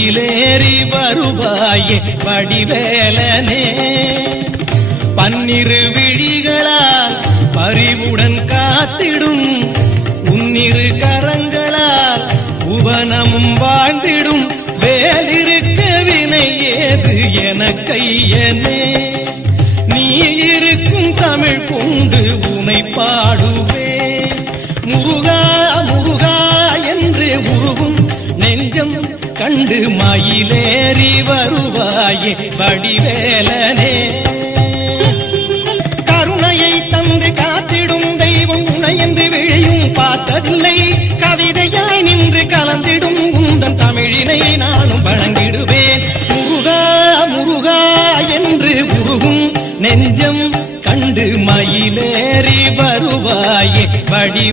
மயிலேறி வருவாயே வடிவேலனே. பன்னிரு விழிகளால் பரிவுடன் காத்திடும் உன்னிரு கரங்களால் புவனமும் வாழ்ந்திடும் வேலிருக்க வினை ஏது என கையனே. நீ இருக்கும் தமிழ் கொண்டு உனை பாடுவே. முருகா முருகா என்று உருகும் நெஞ்சம் கண்டு மயிலேறி வருவாயே வடிவேலனே. கருணையை தந்து காத்திடும் தெய்வம் உனை என்று விழியும் பார்த்ததில்லை. கவிதையாய் நின்று கலந்திடும் உந்தன் தமிழினை நானும் வழங்கிடுவேன். முருகா முருகா என்று உருகும் நெஞ்சம் கண்டு மயிலேறி வருவாயே வடி